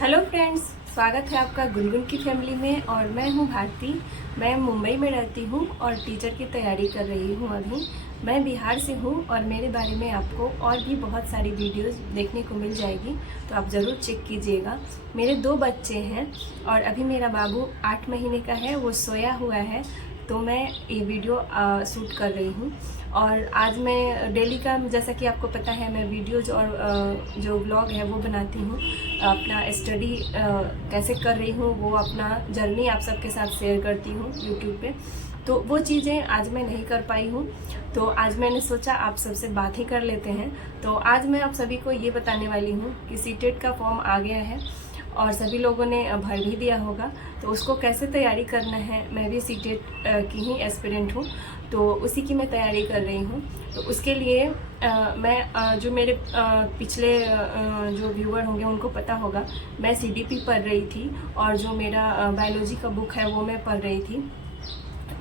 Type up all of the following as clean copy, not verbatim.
Hello friends, स्वागत है आपका गुनगुन की फैमिली में। और मैं हूं भारती। मैं मुंबई में रहती हूं और टीचर की तैयारी कर रही हूं। अभी मैं बिहार से हूं और मेरे बारे में आपको और भी बहुत सारी वीडियोस देखने को मिल जाएगी, तो आप ज़रूर चेक कीजिएगा। मेरे 2 बच्चे हैं और अभी मेरा बाबू 8 महीने का है, वो सोया हुआ है, तो मैं ये वीडियो शूट कर रही हूँ। और आज मैं डेली का, जैसा कि आपको पता है, मैं वीडियोज़ और जो व्लॉग है वो बनाती हूँ। अपना स्टडी कैसे कर रही हूँ, वो अपना जर्नी आप सबके साथ शेयर करती हूँ यूट्यूब पे। तो वो चीज़ें आज मैं नहीं कर पाई हूँ, तो आज मैंने सोचा आप सबसे बात ही कर लेते हैं। तो आज मैं आप सभी को ये बताने वाली हूँ कि सीटेट का फॉर्म आ गया है और सभी लोगों ने भर भी दिया होगा, तो उसको कैसे तैयारी करना है। मैं भी सीटेट की ही एस्पिरेंट हूँ, तो उसी की मैं तैयारी कर रही हूँ। तो उसके लिए मैं जो मेरे पिछले जो व्यूअर होंगे उनको पता होगा, मैं सीडीपी पढ़ रही थी और जो मेरा बायोलॉजी का बुक है वो मैं पढ़ रही थी।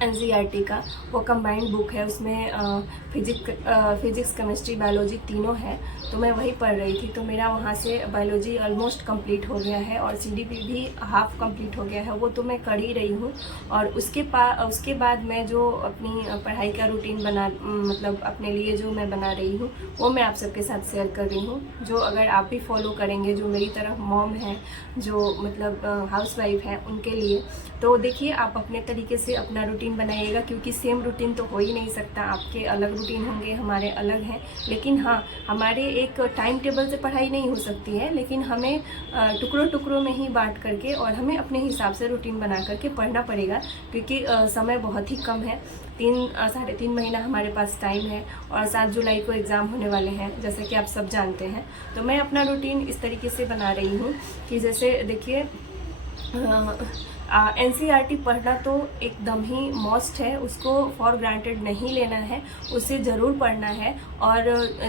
एनसीईआरटी का वो कंबाइंड बुक है, उसमें फिजिक्स केमिस्ट्री बायोलॉजी तीनों है, तो मैं वही पढ़ रही थी। तो मेरा वहाँ से बायोलॉजी ऑलमोस्ट कंप्लीट हो गया है और सीडीपी भी हाफ कंप्लीट हो गया है, वो तो मैं कर ही रही हूँ। और उसके बाद मैं जो अपनी पढ़ाई का रूटीन मतलब अपने लिए जो मैं बना रही हूँ वो मैं आप सबके साथ शेयर कर रही हूँ। जो अगर आप भी फॉलो करेंगे, जो मेरी तरह मॉम है, जो मतलब हाउसवाइफ है, उनके लिए तो देखिए आप अपने तरीके से अपना रूटीन बनाइएगा, क्योंकि सेम रूटीन तो हो ही नहीं सकता। आपके अलग रूटीन होंगे, हमारे अलग हैं, लेकिन हाँ, हमारे एक टाइम टेबल से पढ़ाई नहीं हो सकती है, लेकिन हमें टुकड़ों टुकड़ों में ही बांट करके और हमें अपने हिसाब से रूटीन बना करके पढ़ना पड़ेगा, क्योंकि समय बहुत ही कम है। 3-3.5 महीना हमारे पास टाइम है और 7 जुलाई को एग्ज़ाम होने वाले हैं, जैसे कि आप सब जानते हैं। तो मैं अपना रूटीन इस तरीके से बना रही हूँ कि जैसे देखिए, एनसीईआरटी पढ़ना तो एकदम ही मस्ट है, उसको फॉर ग्रांटेड नहीं लेना है, उसे ज़रूर पढ़ना है। और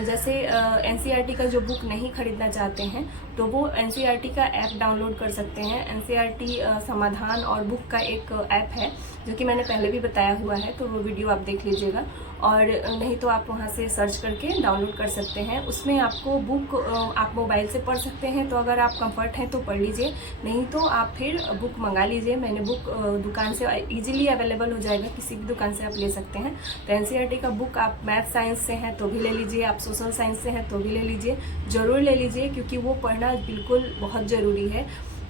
जैसे एनसीईआरटी का जो बुक नहीं खरीदना चाहते हैं तो वो एनसीईआरटी का ऐप डाउनलोड कर सकते हैं। एनसीईआरटी समाधान और बुक का एक ऐप है, जो कि मैंने पहले भी बताया हुआ है, तो वो वीडियो आप देख लीजिएगा। और नहीं तो आप वहाँ से सर्च करके डाउनलोड कर सकते हैं। उसमें आपको बुक आप मोबाइल से पढ़ सकते हैं, तो अगर आप कंफर्ट हैं तो पढ़ लीजिए, नहीं तो आप फिर बुक मंगा लीजिए। मैंने बुक दुकान से इजीली अवेलेबल हो जाएगा, किसी भी दुकान से आप ले सकते हैं। तो एनसीईआरटी का बुक आप मैथ साइंस से हैं तो भी ले लीजिए, आप सोशल साइंस से हैं तो भी ले लीजिए, ज़रूर ले लीजिए, क्योंकि वो पढ़ना बिल्कुल बहुत ज़रूरी है।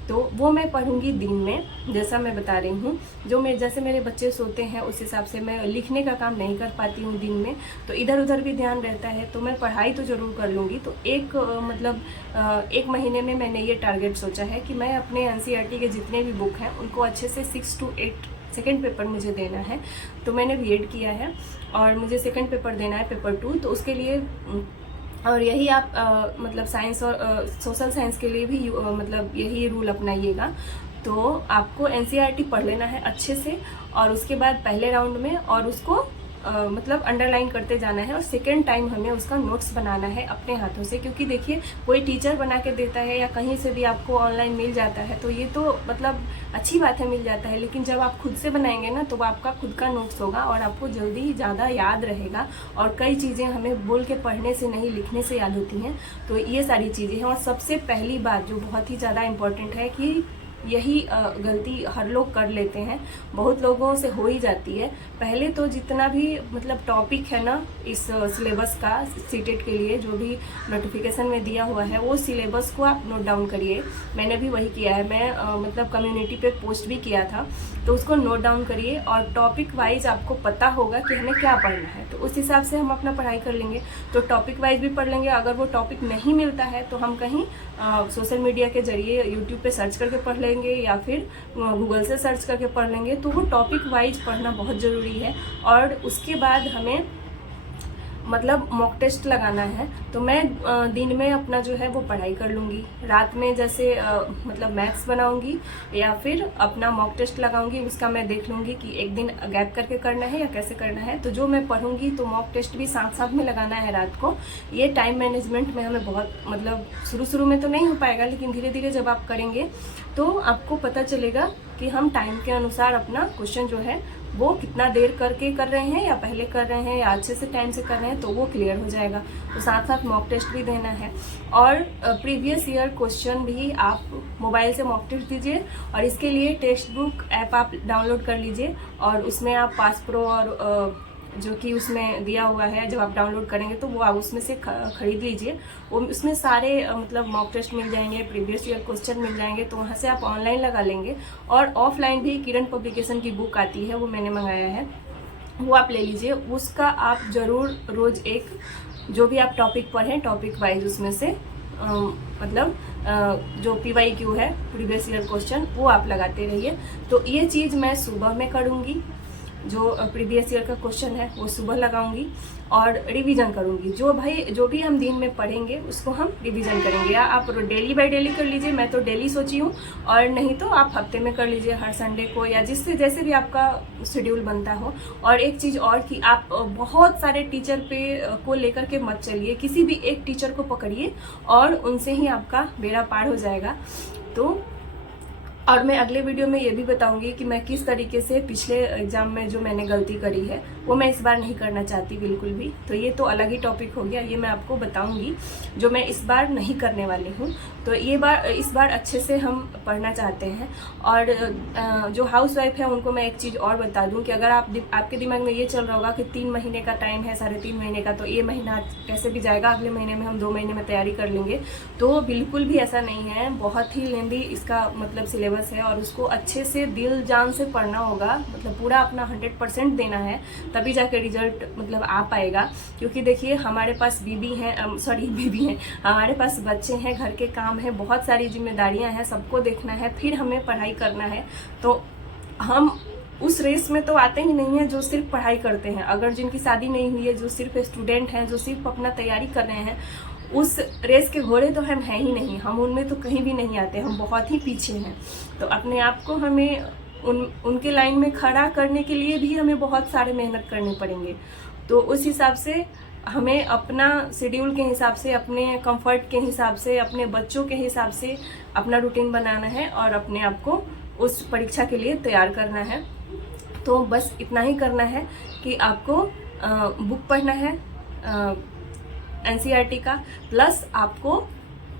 तो वो मैं पढ़ूंगी दिन में, जैसा मैं बता रही हूँ। जैसे मेरे बच्चे सोते हैं उस हिसाब से मैं लिखने का काम नहीं कर पाती हूँ दिन में, तो इधर उधर भी ध्यान रहता है, तो मैं पढ़ाई तो ज़रूर कर लूँगी। तो एक महीने में मैंने ये टारगेट सोचा है कि मैं अपने एनसीईआरटी के जितने भी बुक हैं उनको अच्छे से 6 to 8 सेकेंड पेपर मुझे देना है। तो मैंने बीएड किया है और मुझे सेकेंड पेपर देना है, पेपर 2। तो उसके लिए और यही आप मतलब साइंस और सोशल साइंस के लिए भी मतलब यही रूल अपनाइएगा। तो आपको एनसीईआरटी पढ़ लेना है अच्छे से, और उसके बाद पहले राउंड में और उसको मतलब अंडरलाइन करते जाना है, और सेकेंड टाइम हमें उसका नोट्स बनाना है अपने हाथों से। क्योंकि देखिए, कोई टीचर बना के देता है या कहीं से भी आपको ऑनलाइन मिल जाता है, तो ये तो मतलब अच्छी बात है, मिल जाता है, लेकिन जब आप खुद से बनाएंगे ना, तो आपका खुद का नोट्स होगा और आपको जल्दी ज़्यादा याद रहेगा। और कई चीज़ें हमें बोल के पढ़ने से नहीं, लिखने से याद होती हैं। तो ये सारी चीज़ें हैं। और सबसे पहली बात जो बहुत ही ज़्यादा इम्पोर्टेंट है कि यही गलती हर लोग कर लेते हैं, बहुत लोगों से हो ही जाती है। पहले तो जितना भी मतलब टॉपिक है ना इस सिलेबस का, सीटेट के लिए जो भी नोटिफिकेशन में दिया हुआ है, वो सिलेबस को आप नोट डाउन करिए। मैंने भी वही किया है, मैं मतलब कम्युनिटी पे पोस्ट भी किया था, तो उसको नोट डाउन करिए। और टॉपिक वाइज आपको पता होगा कि हमें क्या पढ़ना है, तो उस हिसाब से हम अपना पढ़ाई कर लेंगे। तो टॉपिक वाइज भी पढ़ लेंगे। अगर वो टॉपिक नहीं मिलता है तो हम कहीं सोशल मीडिया के जरिए यूट्यूब पे सर्च करके पढ़ लेंगे या फिर गूगल से सर्च करके पढ़ लेंगे। तो वो टॉपिक वाइज पढ़ना बहुत ज़रूरी है। और उसके बाद हमें मतलब मॉक टेस्ट लगाना है, तो मैं दिन में अपना जो है वो पढ़ाई कर लूँगी, रात में जैसे मतलब मैथ्स बनाऊँगी या फिर अपना मॉक टेस्ट लगाऊँगी। उसका मैं देख लूँगी कि एक दिन गैप करके करना है या कैसे करना है। तो जो मैं पढ़ूँगी तो मॉक टेस्ट भी साथ साथ में लगाना है रात को। ये टाइम मैनेजमेंट में हमें बहुत मतलब शुरू में तो नहीं हो पाएगा, लेकिन धीरे धीरे जब आप करेंगे तो आपको पता चलेगा कि हम टाइम के अनुसार अपना क्वेश्चन जो है वो कितना देर करके कर रहे हैं या पहले कर रहे हैं या अच्छे से टाइम से कर रहे हैं, तो वो क्लियर हो जाएगा। तो साथ साथ मॉक टेस्ट भी देना है और प्रीवियस ईयर क्वेश्चन भी आप मोबाइल से मॉक टेस्ट दीजिए। और इसके लिए टेक्स्ट बुक ऐप आप डाउनलोड कर लीजिए और उसमें आप पास प्रो और जो कि उसमें दिया हुआ है, जब आप डाउनलोड करेंगे तो वो आप उसमें से खरीद लीजिए। वो उसमें सारे मतलब मॉक टेस्ट मिल जाएंगे, प्रीवियस ईयर क्वेश्चन मिल जाएंगे, तो वहाँ से आप ऑनलाइन लगा लेंगे। और ऑफलाइन भी किरण पब्लिकेशन की बुक आती है, वो मैंने मंगाया है, वो आप ले लीजिए। उसका आप ज़रूर रोज़ एक जो भी आप टॉपिक पढ़ें टॉपिक वाइज उसमें से मतलब जो PYQ है प्रीवियस ईयर क्वेश्चन वो आप लगाते रहिए। तो ये चीज़ मैं सुबह में करूँगी, जो प्रीवियस ईयर का क्वेश्चन है वो सुबह लगाऊंगी और रिवीजन करूंगी। जो भी हम दिन में पढ़ेंगे उसको हम रिवीजन करेंगे। या आप डेली बाय डेली कर लीजिए, मैं तो डेली सोची हूँ, और नहीं तो आप हफ्ते में कर लीजिए, हर संडे को, या जिससे जैसे भी आपका शेड्यूल बनता हो। और एक चीज़ और कि आप बहुत सारे टीचर को लेकर के मत चलिए, किसी भी एक टीचर को पकड़िए और उनसे ही आपका बेड़ा पार हो जाएगा। तो और मैं अगले वीडियो में ये भी बताऊंगी कि मैं किस तरीके से पिछले एग्जाम में जो मैंने गलती करी है वो मैं इस बार नहीं करना चाहती बिल्कुल भी। तो ये तो अलग ही टॉपिक हो गया, ये मैं आपको बताऊंगी जो मैं इस बार नहीं करने वाली हूँ। तो इस बार अच्छे से हम पढ़ना चाहते हैं। और जो हाउस वाइफ है उनको मैं एक चीज़ और बता दूँ कि अगर आपके दिमाग में ये चल रहा होगा कि 3 महीने का टाइम है, 3.5 महीने का, तो ये महीना कैसे भी जाएगा, अगले महीने में हम 2 महीने में तैयारी कर लेंगे, तो बिल्कुल भी ऐसा नहीं है। बहुत ही लेंदी इसका मतलब सिलेबस है और उसको अच्छे से दिल जान से पढ़ना होगा, मतलब पूरा अपना 100% देना है, तभी जाके रिजल्ट मतलब आ पाएगा। क्योंकि देखिए हमारे पास बीबी हैं, हमारे पास बच्चे हैं, घर के काम है, बहुत सारी जिम्मेदारियां हैं, सबको देखना है, फिर हमें पढ़ाई करना है। तो हम उस रेस में तो आते ही नहीं है जो सिर्फ पढ़ाई करते हैं। अगर जिनकी शादी नहीं हुई है, जो सिर्फ स्टूडेंट हैं, जो सिर्फ अपना तैयारी कर रहे हैं, उस रेस के घोड़े तो हम हैं ही नहीं, हम उनमें तो कहीं भी नहीं आते, हम बहुत ही पीछे हैं। तो अपने आप को हमें उनके लाइन में खड़ा करने के लिए भी हमें बहुत सारे मेहनत करने पड़ेंगे। तो उस हिसाब से हमें अपना शेड्यूल के हिसाब से, अपने कंफर्ट के हिसाब से, अपने बच्चों के हिसाब से अपना रूटीन बनाना है और अपने आप को उस परीक्षा के लिए तैयार करना है। तो बस इतना ही करना है कि आपको बुक पढ़ना है NCERT का, प्लस आपको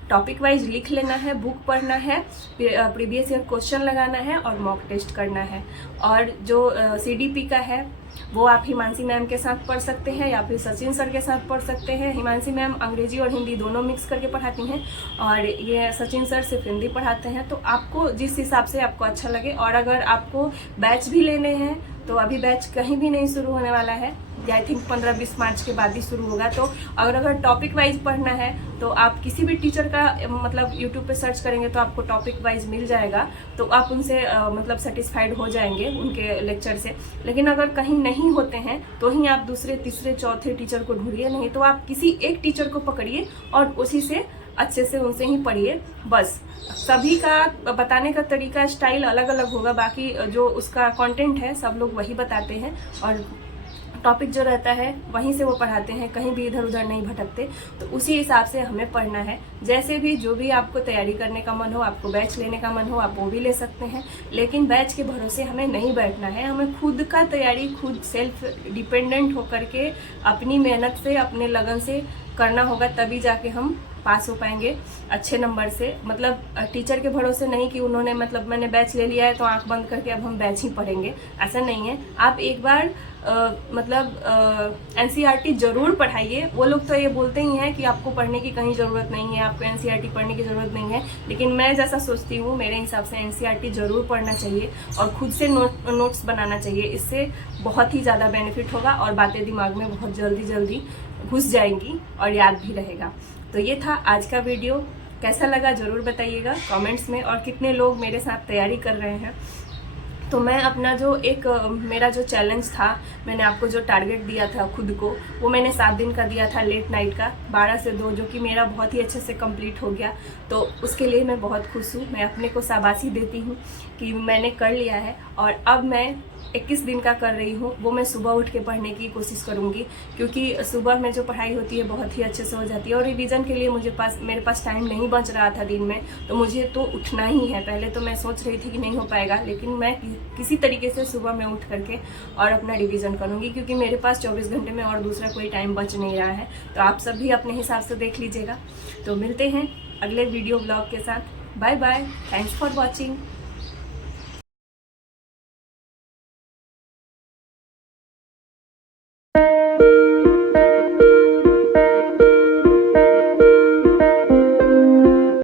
टॉपिक वाइज लिख लेना है, बुक पढ़ना है, प्रीवियस ईयर क्वेश्चन लगाना है और मॉक टेस्ट करना है। और जो CDP का है वो आप हिमांशी मैम के साथ पढ़ सकते हैं या फिर सचिन सर के साथ पढ़ सकते हैं। हिमांशी मैम अंग्रेजी और हिंदी दोनों मिक्स करके पढ़ाती हैं और ये सचिन सर सिर्फ हिंदी पढ़ाते हैं। तो आपको जिस हिसाब से आपको अच्छा लगे। और अगर आपको बैच भी लेने हैं तो अभी बैच कहीं भी नहीं शुरू होने वाला है, आई थिंक 15-20 मार्च के बाद ही शुरू होगा। तो अगर टॉपिक वाइज पढ़ना है तो आप किसी भी टीचर का मतलब यूट्यूब पे सर्च करेंगे तो आपको टॉपिक वाइज मिल जाएगा, तो आप उनसे मतलब सेटिस्फाइड हो जाएंगे उनके लेक्चर से। लेकिन अगर कहीं नहीं होते हैं तो ही आप दूसरे, तीसरे, चौथे टीचर को ढूंढिए, नहीं तो आप किसी एक टीचर को पकड़िए और उसी से अच्छे से उनसे ही पढ़िए। बस सभी का बताने का तरीका, स्टाइल अलग अलग होगा, बाकी जो उसका कंटेंट है सब लोग वही बताते हैं और टॉपिक जो रहता है वहीं से वो पढ़ाते हैं, कहीं भी इधर उधर नहीं भटकते। तो उसी हिसाब से हमें पढ़ना है। जैसे भी जो भी आपको तैयारी करने का मन हो, आपको बैच लेने का मन हो, आप वो भी ले सकते हैं, लेकिन बैच के भरोसे हमें नहीं बैठना है। हमें खुद का तैयारी, खुद सेल्फ डिपेंडेंट होकर के अपनी मेहनत से, अपने लगन से करना होगा, तभी जाके हम पास हो पाएंगे अच्छे नंबर से। मतलब टीचर के भरोसे नहीं कि उन्होंने मतलब मैंने बैच ले लिया है तो आंख बंद करके अब हम बैच ही पढ़ेंगे, ऐसा नहीं है। आप एक बार NCERT जरूर पढ़ाइए। वो लोग तो ये बोलते ही हैं कि आपको पढ़ने की कहीं ज़रूरत नहीं है, आपको NCERT पढ़ने की ज़रूरत नहीं है, लेकिन मैं जैसा सोचती हूँ, मेरे हिसाब से NCERT जरूर पढ़ना चाहिए और खुद से नोट्स बनाना चाहिए। इससे बहुत ही ज़्यादा बेनिफिट होगा और बातें दिमाग में बहुत जल्दी घुस जाएंगी और याद भी रहेगा। तो ये था आज का वीडियो। कैसा लगा ज़रूर बताइएगा कमेंट्स में, और कितने लोग मेरे साथ तैयारी कर रहे हैं। तो मैं अपना जो मेरा जो चैलेंज था, मैंने आपको जो टारगेट दिया था खुद को, वो मैंने 7 दिन का दिया था, लेट नाइट का 12 से 2, जो कि मेरा बहुत ही अच्छे से कंप्लीट हो गया। तो उसके लिए मैं बहुत खुश हूँ। मैं अपने को शाबाशी देती हूँ कि मैंने कर लिया है। और अब मैं 21 दिन का कर रही हूँ वो मैं सुबह उठ के पढ़ने की कोशिश करूँगी, क्योंकि सुबह में जो पढ़ाई होती है बहुत ही अच्छे से हो जाती है। और रिवीजन के लिए मेरे पास टाइम नहीं बच रहा था दिन में, तो मुझे तो उठना ही है। पहले तो मैं सोच रही थी कि नहीं हो पाएगा, लेकिन मैं किसी तरीके से सुबह में उठ करके और अपना रिवीजन करूँगी, क्योंकि मेरे पास 24 घंटे में और दूसरा कोई टाइम बच नहीं रहा है। तो आप सब भी अपने हिसाब से देख लीजिएगा। तो मिलते हैं अगले वीडियो ब्लॉग के साथ। Bye bye, thanks for watching.